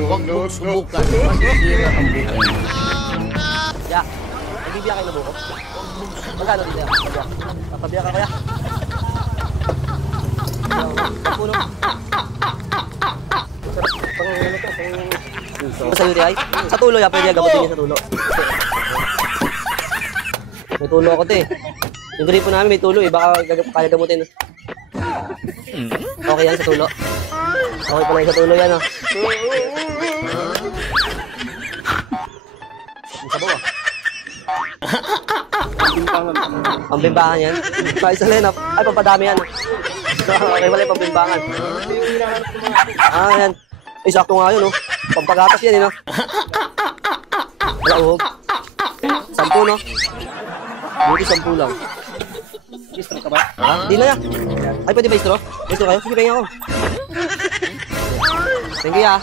Huwag mong subukan. Masisira ang buhay. Ya, nagbibiyak kayo na buko? Magkano dito? Papabiyak ka kaya? Puno. Sa yuri ay? Sa tulo ya, pwede gamutin niya sa tulo. May tulo ako te. Yung gripo namin may tulo eh, baka kaya gamutin. Okay yan sa tulo. Okay pala yung sa tulo yan oh. Ang sabaw ah. Ang bimbangan yan. Paisa lang na. Ay, pampadami yan. Okay, wala yung pambimbangan. Ah, yan. Ay, sakto nga yun, no? Pampagatas yan, no? Wala, uhog. 10, no? Buti 10 lang. Istro ka ba? Di na yan. Ay, pwede ba istro? Istro kayo? Sige, pengen ako. Thank you, ah.